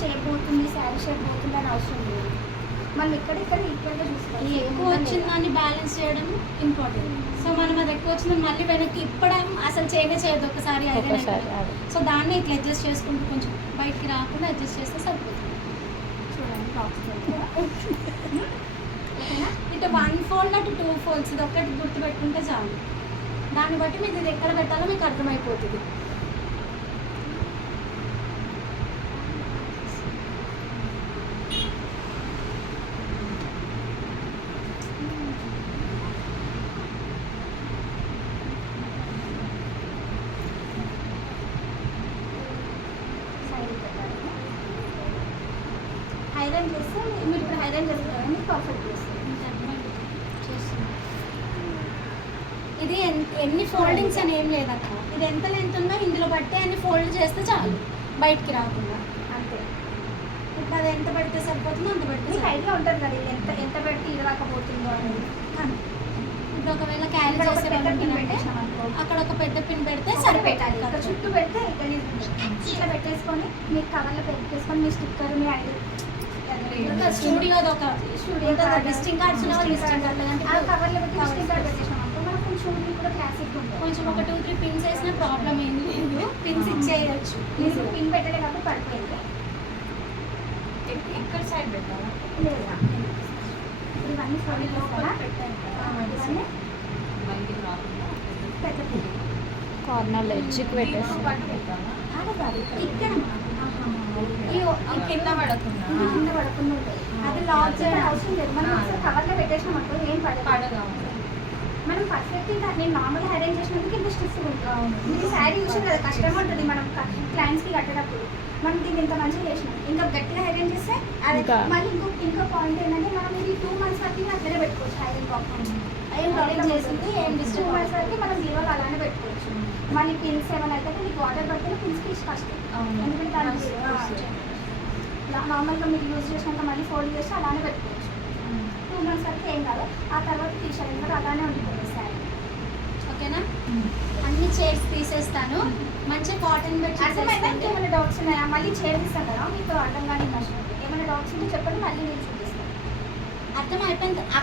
Shape పోతుంది, sari shape పోతుంది అని అవసరం లేదు. మనం ఇక్కడ ఈక్వల్గా చూసుకోవాలి. ఎక్కువ వచ్చిందాన్ని బ్యాలెన్స్ చేయడం ఇంపార్టెంట్. సో మనం అది ఎక్కువ వచ్చిందని మళ్ళీ వెనక్కి ఇప్పడం అసలు చేయదు ఒకసారి ఐరన్. సో దాన్ని ఇట్లా అడ్జస్ట్ చేసుకుంటూ కొంచెం బయటికి రాకుండా అడ్జస్ట్ చేస్తే సరిపోతుంది. చూడండి బాక్స్ ఇటు 1 ఫోల్డ్ అటు 2 ఫోల్డ్స్, ఇది ఒక్కటి గుర్తుపెట్టుకుంటే చాలు. దాన్ని బట్టి మీరు ఇది ఎక్కడ పెట్టాలో మీకు అర్థమైపోతుంది. ఐరన్ చేస్తే మీరు ఇప్పుడు ఐరన్ చేస్తారు మీకు పర్ఫెక్ట్ చేస్తారు. ఇది ఎన్ని ఫోల్డింగ్స్ అని ఏం లేదక్క. ఇది ఎంత లెంత్ ఉందో ఇందులో బట్టే అన్ని ఫోల్డ్ చేస్తే చాలు, బయటికి రాకుండా. అంతే. ఇప్పుడు అది ఎంత పడితే సరిపోతుందో అంత పడితే మీకు ఐడియా ఉంటుంది కదా ఇది ఎంత పెడితే ఇరవకపోతుందో అనేది. ఇప్పుడు ఒకవేళ క్యారీ చేసే అక్కడ ఒక పెద్ద పిన్ పెడితే సరిపెట్టాలి. ఇక్కడ చుట్టూ పెడితే ఇట్లా పెట్టేసుకొని మీకు కవర్లో పెట్టేసుకొని మీ స్టిక్కర్ మీ ఐడి స్టూడియోది ఒక విజిటింగ్ కార్డ్స్ విజిటింగ్ కార్డ్ కవర్లో పెట్టి విజిటింగ్ కార్డ్ పెట్టేసినాం అనుకో మనకు కొంచెం కూడా క్లాసిక్ ఉంటుంది. కొంచెం ఒక 2-3 పిన్స్ వేసిన ప్రాబ్లం ఏం లేదు, పిన్స్ ఇచ్చేయచ్చు. మీరు పిన్ పెట్టలే కాబట్టి పడిపోయింది. ఇక్కడ సైడ్ పెట్టాలా లేదా ఇవన్నీ ఫోల్డ్ చేస్తారా? ఇవన్నీ పెద్ద పిన్ కార్నర్లో ఎడ్జ్కి పెట్టేసి ఇక్కడ కింద పడకుండా కింద పడకుండా ఉంటుంది. అది లాక్ చేయడం అవసరం లేదు. మనం ఒకసారి కవర్లో పెట్టేసినాం అనుకో ఏం పడగా మనం పర్ఫెక్ట్ ఇంకా నేను నార్మల్గా అరేంజ్ చేసినందుకు ఇంత స్ట్రెస్ ఉంటుంది. మీకు శారీ చూసి కదా కష్టం ఉంటుంది మనం క్లయింట్స్కి కట్టేటప్పుడు. మనం దీన్ని ఇంత మంచిగా చేసినాం, ఇంకా గట్టిగా అరేంజ్ చేస్తే అది మళ్ళీ ఇంకో పాయింట్ ఏంటంటే మనం ఇది 2 months వరకు అట్లనే పెట్టుకోవచ్చు. ఐరన్ బాక్స్ ఏం ప్రాబ్లం చేసింది ఏం 2 months వరకు మనం జీరోలు అలానే పెట్టుకోవచ్చు. మళ్ళీ పిన్స్ ఏమైనా అయితే మీకు వాటర్ పడితే పిన్స్కి కష్టం. ఎందుకంటే నార్మల్గా మీరు యూజ్ చేసినాక మళ్ళీ ఫోల్డ్ చేసి అలానే పెట్టుకోవచ్చు. 2 months వరకు ఏం కాదు. ఆ తర్వాత టీషర్ట్ కూడా అలానే ఉంటుంది శారీ. ఓకేనా? అన్ని చైర్స్ తీసేస్తాను. మంచి కాటన్ బెడ్ అర్థమైతే ఏమైనా డౌట్స్ ఉన్నాయా? మళ్ళీ చేర్పిస్తాను కదా మీకు అర్థం కానీ నష్టం. ఏమైనా డౌట్స్ ఉంటే చెప్పండి, మళ్ళీ నేను చూపిస్తాను. అర్థం అయిపోయింది.